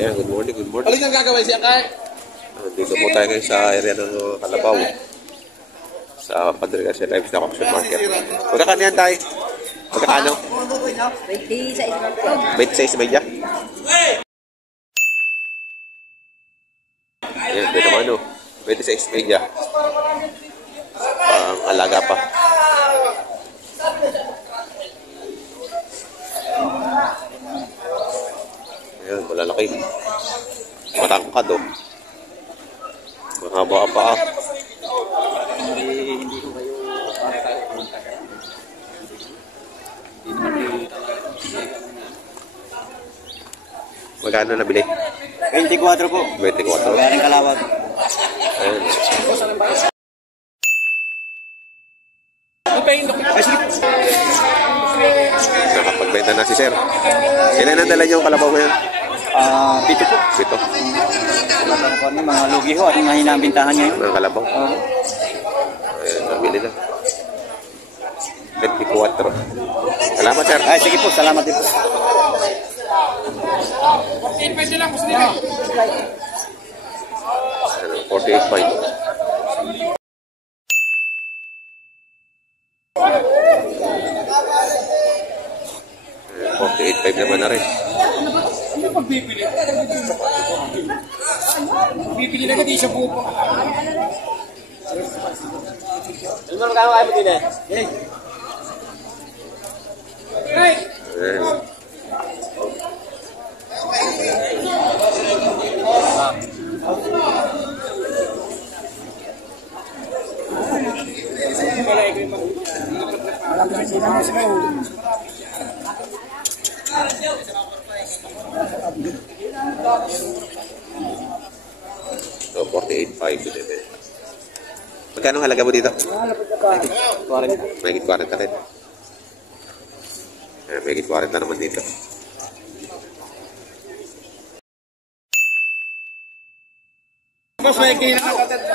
Ayan, good morning, good morning. Alin ang gagawin siya kay? Dito po tayo ngayon sa area ng Kalabaw. Sa Padre Garcia Livestock Auction Market. Magkakano yan tayo? Magkakano? 26 media. Ayan, may naman ano. 26 media. Pang alaga pa. Ayan, malalaki. Matangkad oh. Mahaba pa ah. Magkano nabili? 24 po. 24. Galing Kalawag. Ayan. Nakapagbenta na si Sir. Ilan ang dala niyo ang kalabaw ngayon? 7 po. 7. Talagang po mga lugi ho. Ating mahina ang bintahan ngayon. Mga kalabaw. Ayan, nabili na. 24. Salamat, Sir. Ay, sige po. Salamat din po. Pwede lang, gusto nila. 48.5. $48.5 naman na rin. Ano pag bibili? Bibili na hindi siya pupo. Ano mo kaya mo din eh? Hey! Ayan. So, 48.5. Magkano halaga mo dito? 40. May 40 rin. May 40 naman dito. Boss, may kayo nakakatat.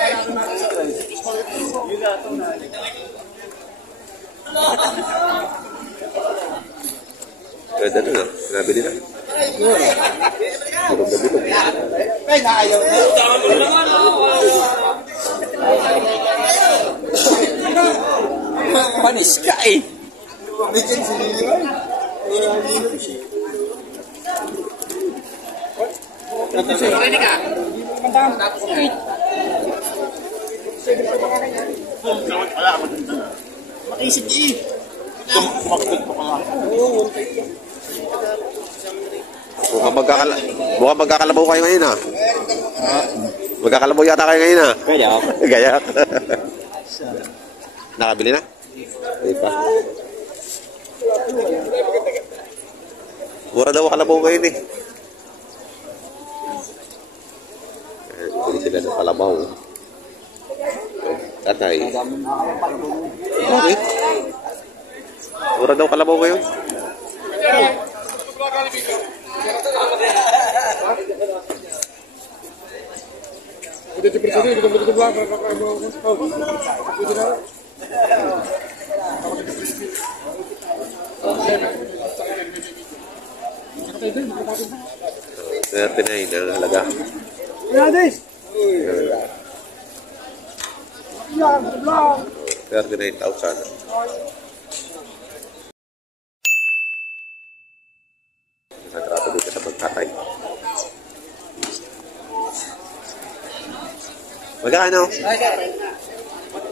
Pwede na. Nabili na. Bilog na bilog. Ay, naayaw na. Panis ka eh. Bigyan si Lilo. Pwede ka. Makisip eh. Mukhang magkakalabaw kayo ngayon ha. Magkakalabaw yata kayo ngayon ha. Pwede ako. Gayak. Nakabili na? Hindi pa. Mura daw kalabaw ngayon eh. Bili sila ng kalabaw. Tatay. Okay. Mura daw kalabaw ngayon. $39 ang halaga. 39,000. Natrato dito sa pagkatay. Magkano?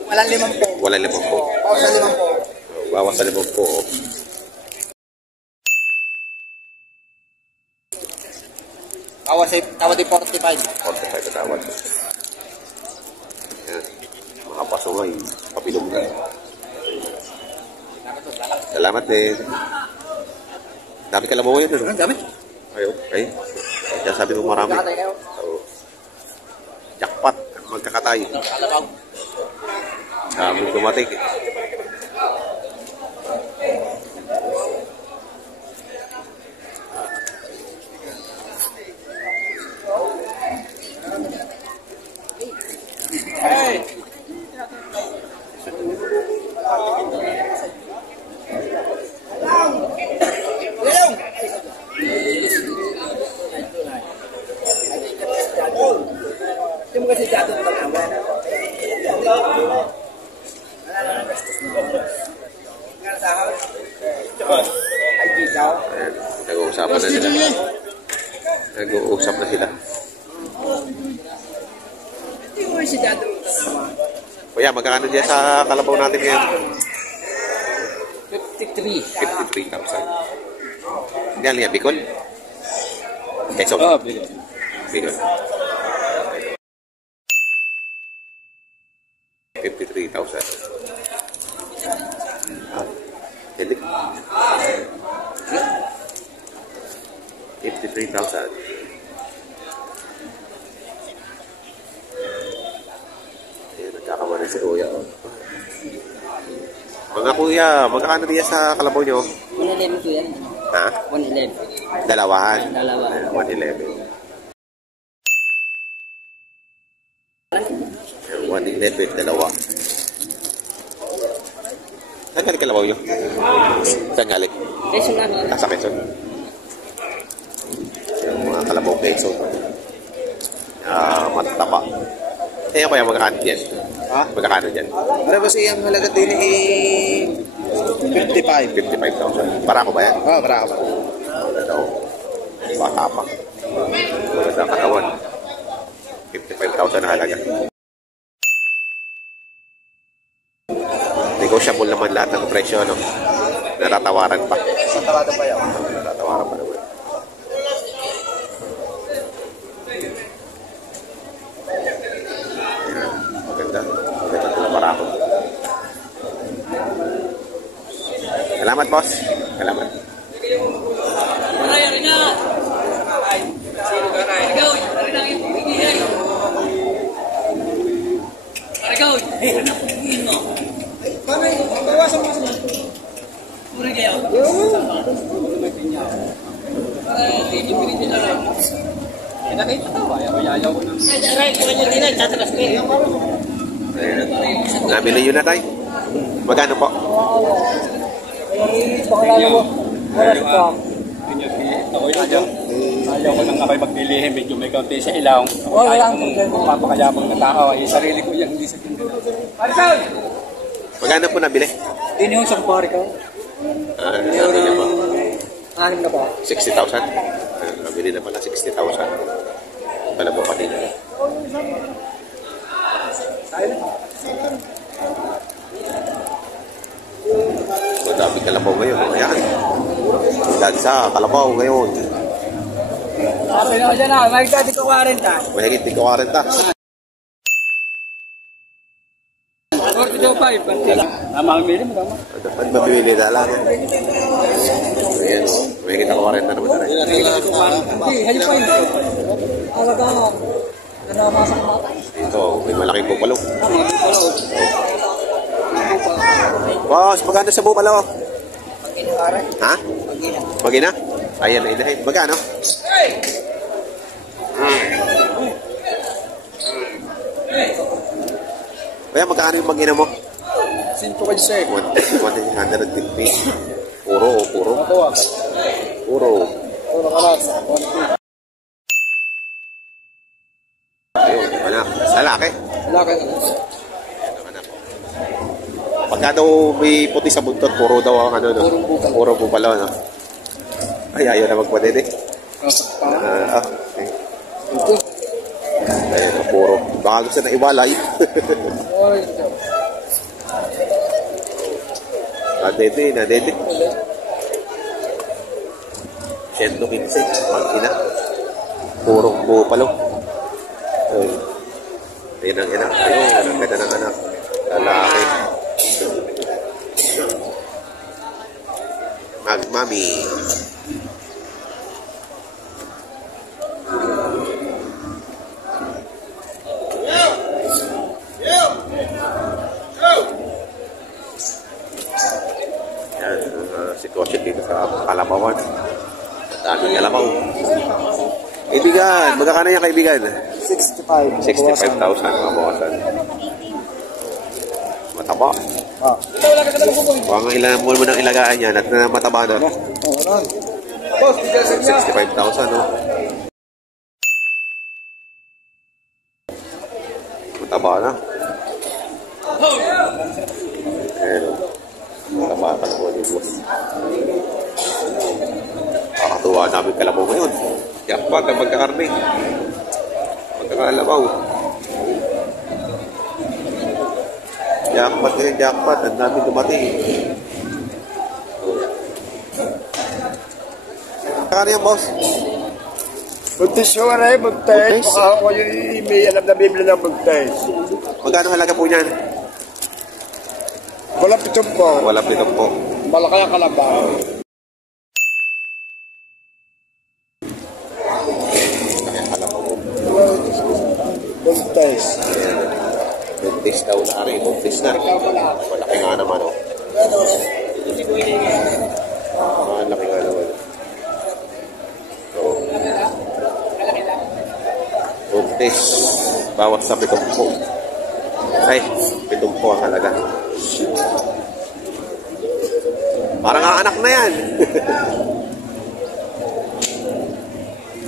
Walang 5 po. Walang 5 po. Bawas sa 5 po. Bawas sa 5 po. Tawad ay 45. 45 na tawad. Yan. Mga pasungay. Papilog na. Salamat din. Dami kalabaw yun. Ano? Ang dami. Ayaw. Okay. Kaya sabi mo marami. So, jackpot. Magkakatay. Dami dumating. Hey! Nag-uusap na sila. Hindi mo si Dado. Kuya, magkano diyan sa kalabaw natin ngayon? 53. 53,000. Yan, liya, Bicol? Quezon? Oh, Bicol. Bicol. 53,000. Hindi. 53,000. Ayan, nagkakamali si Kuya. Mga Kuya, magkano diyan sa kalabaw nyo? 111 ko yan. Ha? 111. Dalawahan? Dalawa. 111. 111, dalawa. Saan galing kalabaw nyo? Saan galing? Peso lang. Nasa Quezon. Yung mga kalabaw Quezon. Mataba. Eh, kaya magkakano dyan? Ha? Magkakano dyan? Para ba siya ang halaga din eh 55. 55,000. Para ko ba yan? Oh, bravo. Wala daw. Bata pa. Maganda katawan. 55,000 na halaga. Negotiable naman lahat ng presyo, no? Natatawaran pa. Natawado pa yan. Natatawaran pa naman. Ayan. Maganda. Maganda pala para ako. Salamat, boss. Salamat. Ayan. Nabili yun na tayo. Magkano po? Ayaw ko lang ako'y magbilihin, medyo may kaunti sa ilaw. Papakayabang na tao, ay sarili ko yan, hindi sa pinto. Magkano po nabili? Hindi yung isang pari ka. Nabili na po. Anim na ba? 60,000. Nabili na pala 60,000. Pala po pati na. Madami kalabaw ngayon. Ayan. Dahil sa kalabaw ngayon. Sabi na dyan na, may dati ko 40. Mahigit di ko 40. 42.5. Tama ang bili mo, tama. Dapat mabili na lang. Ayan. Mahigit ako 40 naman na rin. Hindi, hali pa yun. Alaga nga. Nanamasa ko matay. Ito, may malaking bupalo. Boss, magkano sa bupalo? Pag-inakaran. Ha? Magina? Ayan, inahin. Magkano? Kaya magkano yung magina mo? 5 kayo sir. 150. Puro. Puro kalat. Ayun, anak. Lalaki. Wala ka na. Anak. Pagka daw may puti sa buntot, puro daw ang ano, no? Puro bupalo, no? Ay, ayaw na magpadede. Okay. Ayun, puro. Baka gusto na iwalay. Nadede. 115. Pag-ina. Puro bupalo. Ayun ang ina. Ayun, ang ganda ng anak. Lalaki. Magmami. Yan, sitwasyon dito sa Kalabawan. Daming kalabaw. Kaibigan, magkakano yan kaibigan? 65. 65,000 mabawasan. Mataba. Ah. Huwag ang ilan mo nang ilagaan yan at mataba na. Oo na. 65,000, no? Mataba na. Ayan, mataba ka na po yung boss. Kakatuwa. Gawa namin kalabaw ngayon. Jackpot ang magkakarne. Magkakalabaw. Jackpot ngayon, jackpot. Ang dami dumating. Kano yan, boss? Buntis ko na buntis. Baka ako yung may alam na bibili ng buntis. Magkano halaga po niyan? Walang pitong po. Walang pitong po. Malaki ang kalabaw. Buntis. Buntis daw na rin. Buntis na. Malaki nga naman, oh. Malaki nga naman. So, buntis. Bawas sa 70. Ay, 70 ang halaga. Parang ang anak na yan.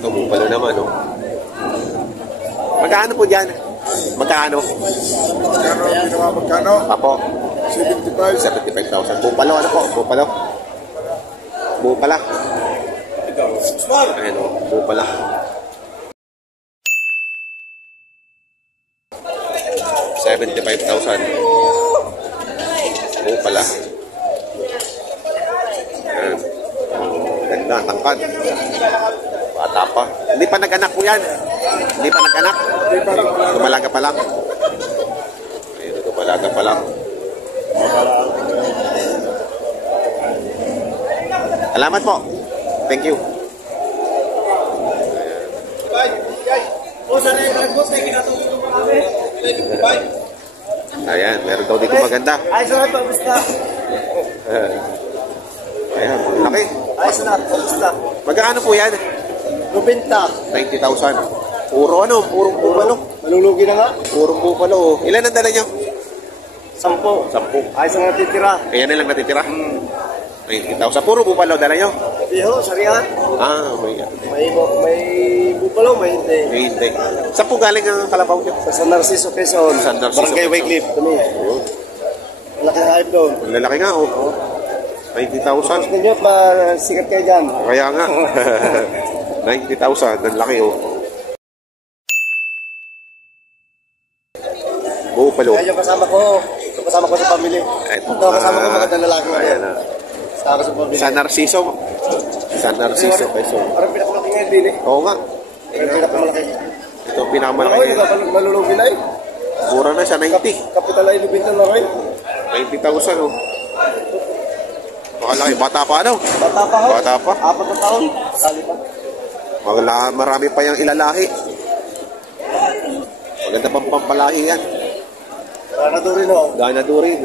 Tumupalo naman, oh. Magkano po dyan? Magkano? Magkano? Pinawa magkano? Apo. 75. 75,000. Bupalo, ano po? Bupalo. Bupala. Ayan, oh. Bupala. 75,000. Bupala. Ayan. Ganda, tangkad. Bata pa. Hindi pa nag-anak po yan. Hindi pa nag-anak. Dumalaga pa lang. Ayun, dumalaga pa lang. Salamat po. Thank you. Ayan, meron daw dito maganda. Ay, sarap pa, basta. Ayan, laki. Ay, sarap, basta. Magkano po yan? 90. 90,000. Puro ano? Purong bupalo. Malulugi na nga. Purong bupalo. Ilan ang dala nyo? 10. 10. Ay, sa nga titira. Kaya na lang natitira. 90,000. Puro bupalo dala nyo? Diho, sarihan. Ah, may Bupalo, may hindi. may hindi. Saan po galing ang kalabaw nyo? Sa San Narciso, Quezon. San Narciso, Barangay Quezon. Wycliffe. Kami. Ayun. Malaki na hype doon. Ang lalaki nga, oh. 90,000. Ninyo, sikat kayo dyan. Kaya nga. 90,000. Ang laki, oh. Bupalo. Kaya yung kasama ko. Yung kasama ko sa pamilya. Ito, Ito, kasama ko mga lalaki na ayan doon. na. Kasama sa pamilya. San Narciso. San Narciso, Quezon. Parang pinakamalaki nga yung bili. Oo nga. Parang pinakamalaki. Ito ang pinakamalaki Ako, niya. malulugi na eh. Mura na siya, 90. Kapital ay lubintan na kayo. 90,000, oh. Makalaki. Bata pa, ano? Bata pa ho. Bata pa. 4 na taon. Sali pa. Marami pa yung ilalahi. Maganda pang pampalahi yan. Rana doon rin ho. Gana durin.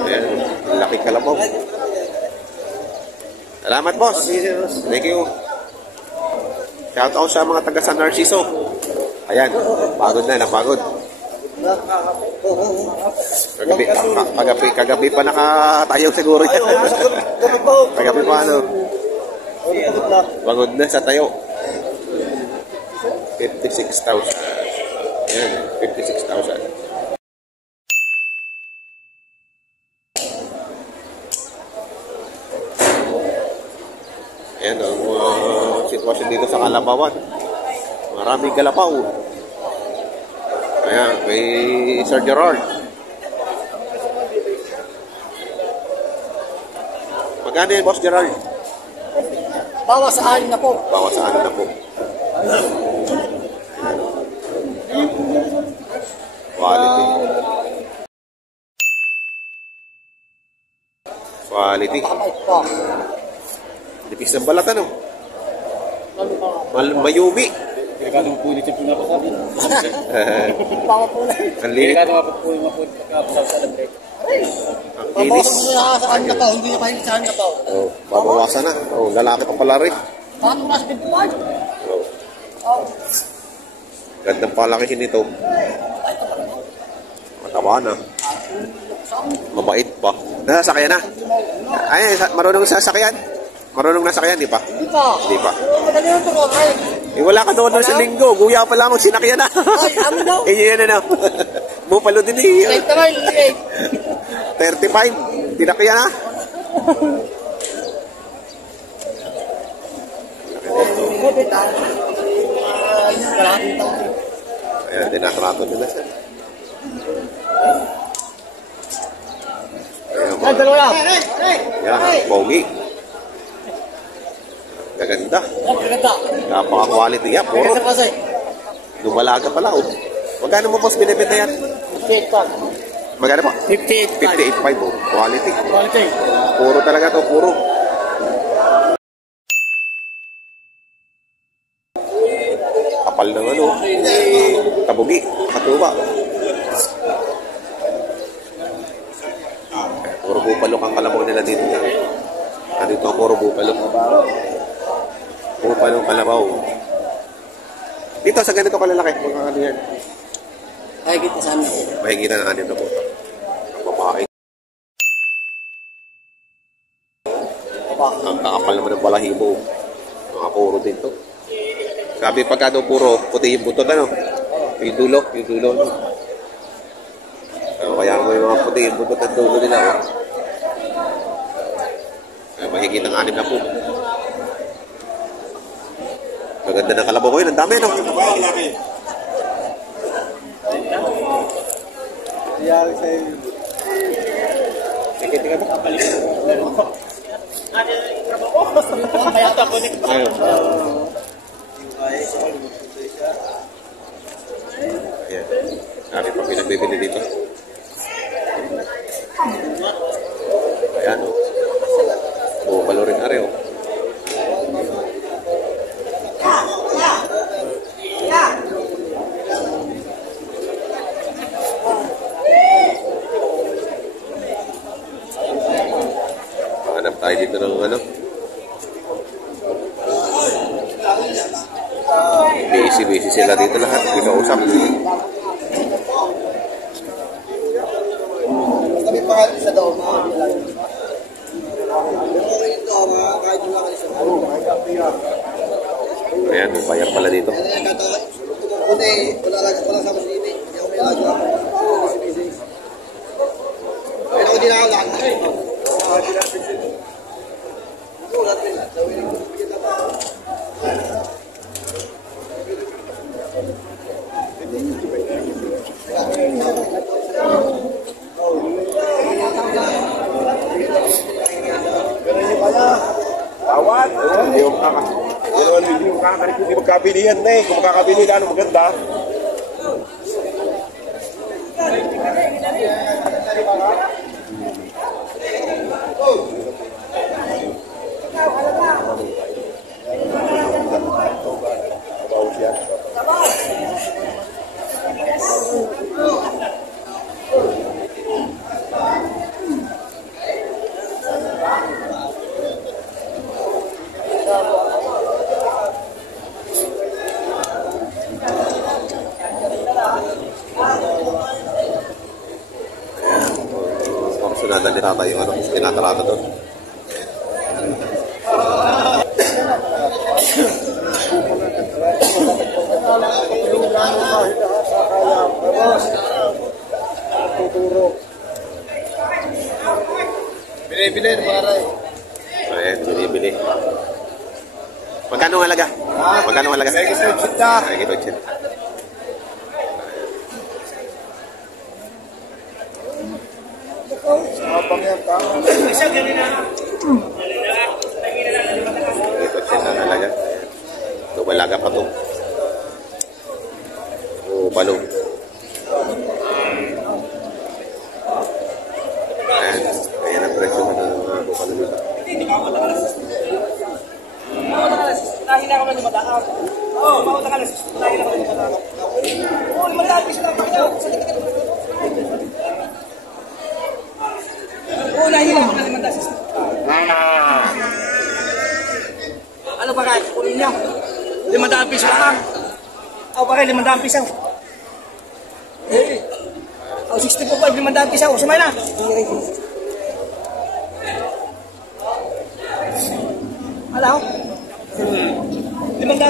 Ayan, laki kalabaw. Salamat, boss. Thank you. Shout out sa mga taga San Narciso. Ayan, pagod na, napagod. Kagabi pa nakatayo siguro yan. Kagabi pa, ano. Pagod na sa tayo. 56,000. Ayan, 56,000. Ayan ang sitwasyon dito sa Kalabawan. Maraming galapaw. Ayan, kay Sir Gerard. Magkano yan, Boss Gerard? Bawas sa 6 na po. Bawas sa ano na po. Quality. Quality. Kamay pa. Nipis ng balat, ano? Mayumi. Delikado po ulit yung pinapasabi. Bawa po na. Ang liit. Delikado nga po yung mapun pagkapasabi sa lambrek. Ang Babawasan kinis. mo na sa kanya pa. Hindi niya kayo sa kanya pa. Oh, babawasan na. Oh, lalaki pa pala rin. Paano mas pintuan? Oh. Gandang palakihin nito. Mataba na. Mabait pa. Nasasakyan na. Ay, marunong sasakyan. Marunong nasakyan, di pa? Hindi pa. Di pa. Madali yung tulog. Ay, Eh, wala ka doon sa linggo. Guya pa lang, sinakyan na. Ay, amin daw. Eh, yan na. Bupalo din eh. late naman. Late. 35. Tinakyan na. Ayan, tinatrato nila sir. Ayan, mga. Yan, pogi. Gaganda. Napaka-quality yan. Puro. Dumalaga pala. Oh. Magkano mo boss binibenta yan? 58. Magkano po? 58. 58.5 oh. Quality. Quality. Puro talaga to. Puro. Kapal ng ano. Kabugi. Katuba. Puro bupalok ang kalabaw nila dito. Dito ang puro bupalok. Bupalok kalabaw. Dito sa ganito kalalaki. Mga ano yan. Ay, kita sana. Mahigita ng 6 na po. Ang babae. Ang kakapal naman ng balahibo. Mga puro din to. Sabi pagka daw puro, puti yung butot ano. Yung dulo. No? So, kaya mo yung mga puti yung butot at dulo nila. Oh. Kaya mahigit ng 6 na po. Maganda ng kalabaw ko yun. Ang dami no? Tika mo. Ayan. Sabi pa pinagbibili dito. Ayan o. Bukalo rin ari o. Hanap tayo dito ng ano. Busy sila dito lahat. Hindi ka usap. Ayan, may bayar pala dito. Tawad. Hindi yung magkakabili yan na eh. Kung magkakabili, ano maganda. Sinadali tata yung ano, tinatarata doon. Bili-bili, pare. Ayan, bili-bili. Magkano ang halaga? Magkano ang halaga? Ay, ito, chin. Abang yan, tama. Ito, chin ang halaga. Ito, balaga pa ito. O, balong. Ayan, ayan ang presyo mo ng mga bupalo dito. Ano ba kahit kunin niya? 500 piso lang. O bakit 500 piso? O 65, 500 piso. Sumay na. 500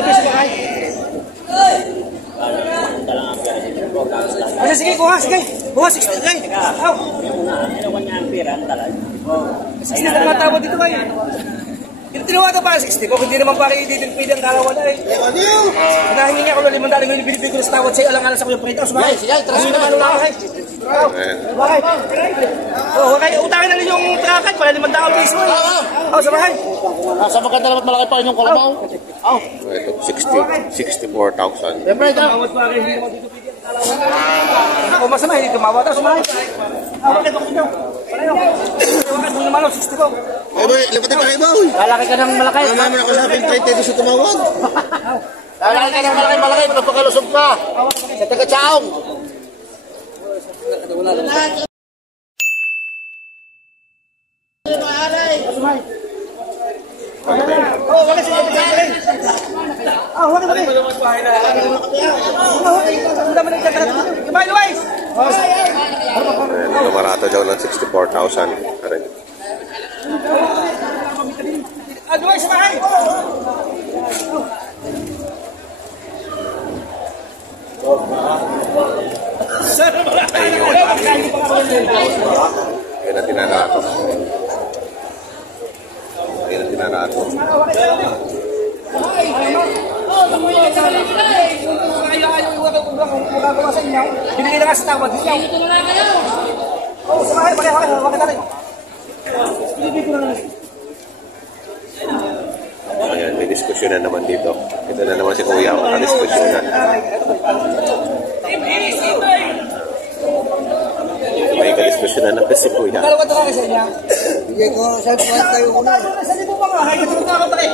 piso ba kahit? Sige, sige, kuha, sige. Kuha, 60, sige. Aw. 60 na matawad dito kayo. Yung tinawagan para 60 po, hindi naman para i-didilpid ang dalawa na eh. Hinahingi niya ako ng 5 yung binibig ko na sa tawad sa'yo, alang-alang sa kuyong prito. Sumakay, trasyo naman ulang kay. Sumakay. Okay, utangin na rin yung trakat, para 5 piso eh. Sumakay. Sa maganda naman malaki pa yung kalabaw. Ito, 64,000. Siyempre, ito. Tawad pa rin, hindi naman dito pwede ang dalawa. Ako masama, hindi tumawa daw, sumakay. Bakit ako dito? Bakit mo naman 60 po? Ay, boy, lipat na kayo, boy. Lalaki ka ng malaki. Ano naman ako sabi, 30 doon sa tumawag. Lalaki ka ng malaki. Pagpakalusog ka. Sa taga-tsaong. Bakit siya ito rin? Bakit? Goodbye, Luis! Lumarato daw ng 64,000. Aray. Luis, samahay! Yan ang tinarato. Yan ang tinarato. Binigay na nga sa tawad. Oo, samahay, bakit tayo? Ayan, may diskusyon na naman dito. Ito na naman si Kuya, makadiskusyon na. May kadiskusyon na naman si Kuya. Dalawa ito kasi niya. Hindi ko, saan tayo una? Sa libo pa nga, kahit ito na tayo.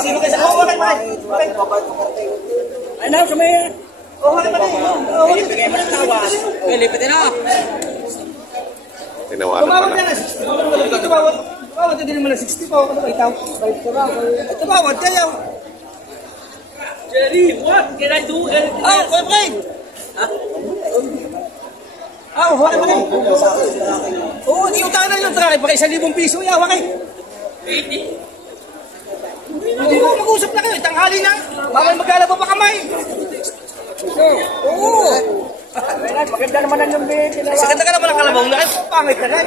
Sino kayo sa bakit? Ay na, sumaya. Bigay mo ng tawa. Lipitin na. Tinawaran pa na. Tumawad din naman ng 60 po. Ano ba itaw? Tumawad kayo. Jerry, what can I do? Kuya. Hawak mo rin. Oo, di utang na yung trake. Baka 1,000 piso. Hawak kayo. Hindi mo mag-usap na kayo. Tanghali na. Bawal maglalaba pa kamay. Oo. Maganda naman ang yung bigay. Sa ganda ka naman ang kalabaw na kayo. Pangit ka na.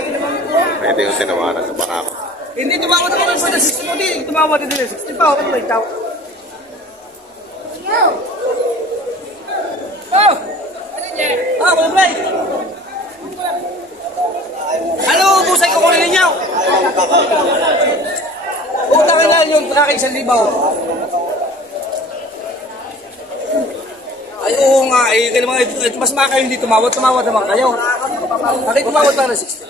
Pwede yung tinawaran sa barako. Hindi, tumawad naman ng 60 mo din. Tumawad din ng 60 pa. Ano ba itaw? Kuya Blay. Ano, busay ko kunin ninyo? Utangin lang yung tracking 1,000. Ay, oo nga, mas makayo hindi tumawad naman kayo. Bakit tumawad pa ng 60?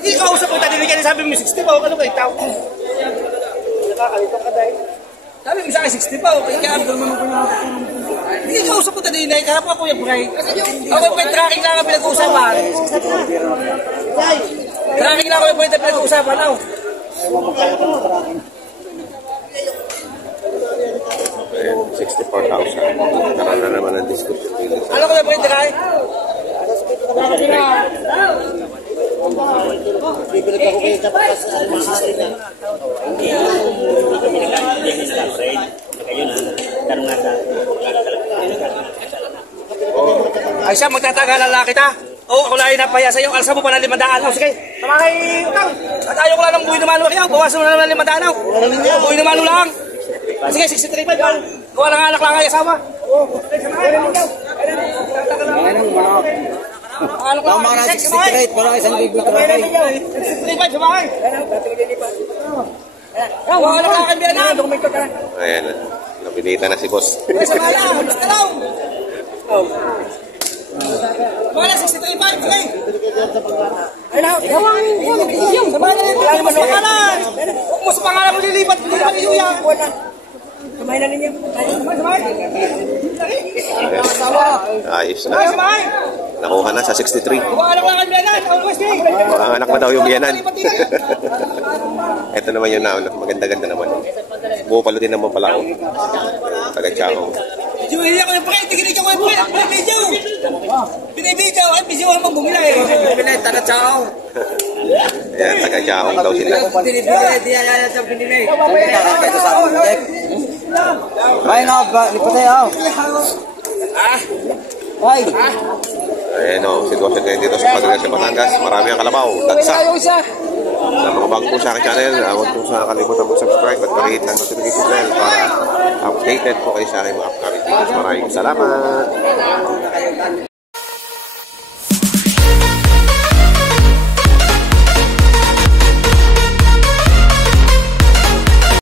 Hindi ka usap ko, taniligan sabi mo 60 pa, ano ba itaw? Nakakalito ka dahil. Sabi mo sa akin 60 pa, okay ka. Hindi ka usap ko taniligan, kahap ka Kuya Bray. Ako pa yung tracking lang ang pinag-uusapan. Tracking lang ako yung pinag-uusapan. Ayan, 64,000. Karoon na naman ang diskusyon. Ano ko na Bray, tracking? Bibilig ako kayo sa pagkasal na. Ay siya, magtatagalan kita. Oo, ako lang napaya sa'yo. Alsa mo pa ng 500. Sige, tamakay utang. At ayaw ko lang ng buhay na manuwa kayo. Bawasan mo na naman ng 500. Buhay na manuwa lang. Sige, 63 pa. Gawa ng anak lang kayo asawa. Ano ko mga 63, para isang libo trapay. 63 pa, sumakay. Wala ka kambiyan na. Ayan, nabinita na si boss. Samalang, basta lang. Wala, 63 pa. Sige. Ay na, samahan na rin. Huwag mo sa pangalan mo lilipat. Lilipat niyo yan. Samahin na ninyo. Samahin. Ayos na. Samahin. Nakuha na sa 63. Wala ka kambiyan na. Mga anak na daw yung biyanan. Ito naman yung nauna. Maganda-ganda naman. Buo pala din naman pala ako. Taga-Tiao. Hindi ako yung pre. Tiginig ako yung pre. Binibidyo. Binibidyo. Ay, bisyo ako magbumila eh. Binibidyo. Taga-Tiao. Ayan, taga-Tiao daw sila. Binibidyo. Di alala sa binibidyo. Ay na, lipat tayo. Ay. Ayan o, sitwasyon ngayon dito sa Padre sa Batangas. Marami ang kalabaw. Dagsa. Sa mga bago po sa aking channel, huwag po sa kalimutan mag-subscribe at pakihit ang notification bell para updated po kayo sa aking mga upcoming videos. Maraming salamat.